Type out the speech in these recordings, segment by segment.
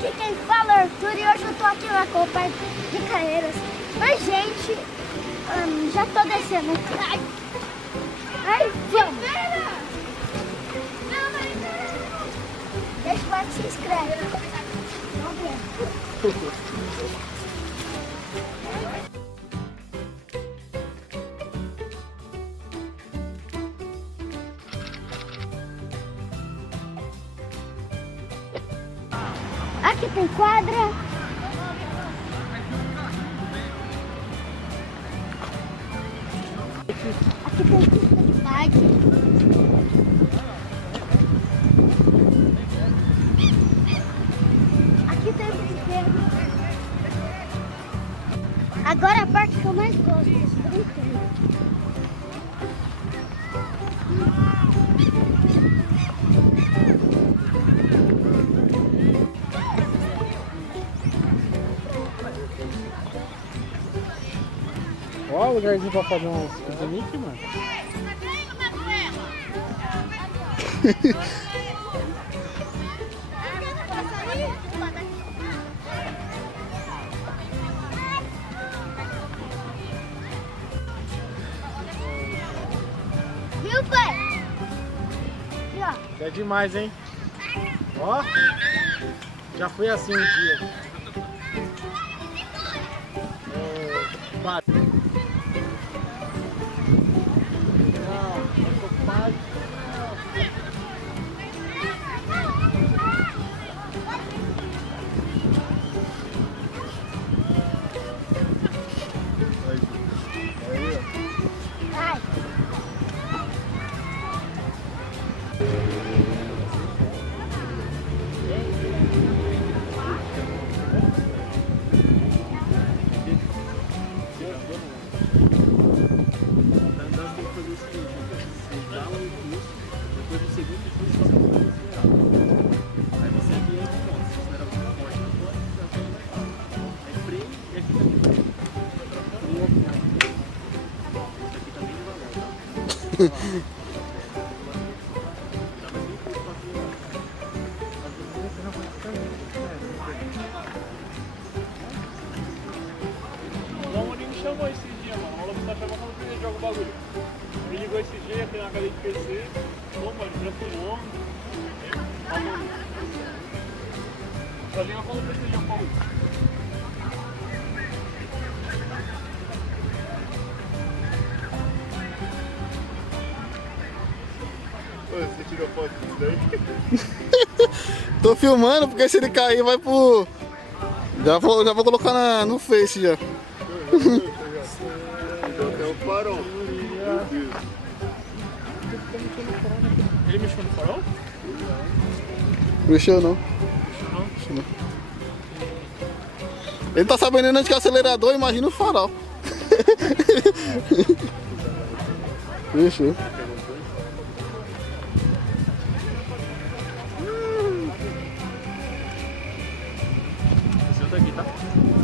Aqui quem fala é Arthur e hoje eu tô aqui na Parque de Caieiras. Oi, gente, já tô descendo. Ai, vamos. Deixa o like, se inscreve. Vamos ver. Aqui tem quadra. Aqui tem pista de bike. Aqui tem brinquedo. Agora a parte que eu mais gosto, os brinquedos. Ó, lugarzinho pra fazer uns piquenique, mano. Viu, pai? Aqui, ó. É demais, hein? Ó, já fui assim um dia. Não, ele me chamou esses dias, mano. O Loja só chamou quando ele joga o bagulho. Me ligou esses dias aqui na academia de PC. Pô, mano, já filmou. Só liga quando precisa de um bagulho. Você tirou foto disso daí? Tô filmando porque se ele cair vai pro... Já vou colocar no Face já. Então até o farol. Meu Deus. Ele mexeu no farol? Mexeu não. Ele tá sabendo onde que é o acelerador, imagina o farol. Fechou. Esse outro aqui, tá?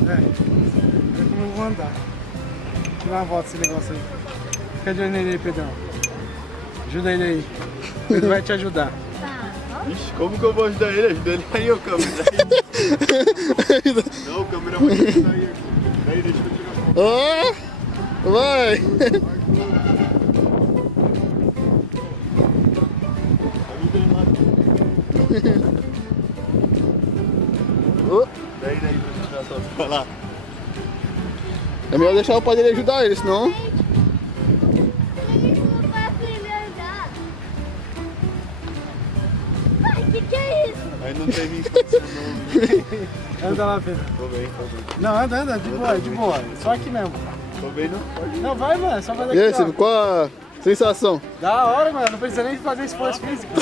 É como eu vou andar. Tirar uma volta esse negócio aí. Fica de olho nele aí, Pedrão. Ajuda ele aí. Ele vai te ajudar. Ixi, como que eu vou ajudar ele? Ajuda ele aí, ô câmera. Não, o câmera vai te ajudar aí. Daí, deixa eu tirar foto. Ó, vai. Daí, pra tirar foto. Vai lá. É melhor deixar o pai dele ajudar ele, senão... Isso não vai aprender a andar. Pai, que é isso? Aí não tem nem condição não. Anda lá, Pedro. Tô bem, tô bem. Não, anda, de boa, de boa. Só aqui mesmo. Tô bem, não? Pode ir. Não, vai, mano, só vai daqui, E aí, ó. Silvio, qual a sensação? Da hora, mano, não precisa nem fazer esforço físico.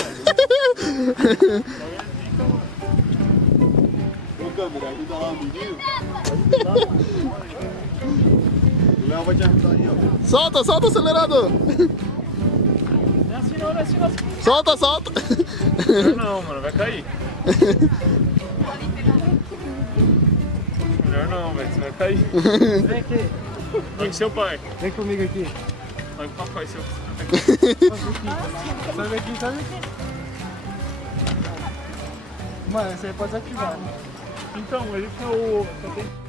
Ô câmera, ajuda lá o menino. O Léo vai te ajudar aí, ó. Solta o acelerador. Não é assim não, não é assim não. Solta. Não, mano, vai cair. Melhor não, velho, você vai cair. Vem aqui, Vai com seu pai. vem comigo aqui. Vai com o papai, seu. Sobe aqui. Mano, esse aí pode desativar. Então, esse é o... Só tem...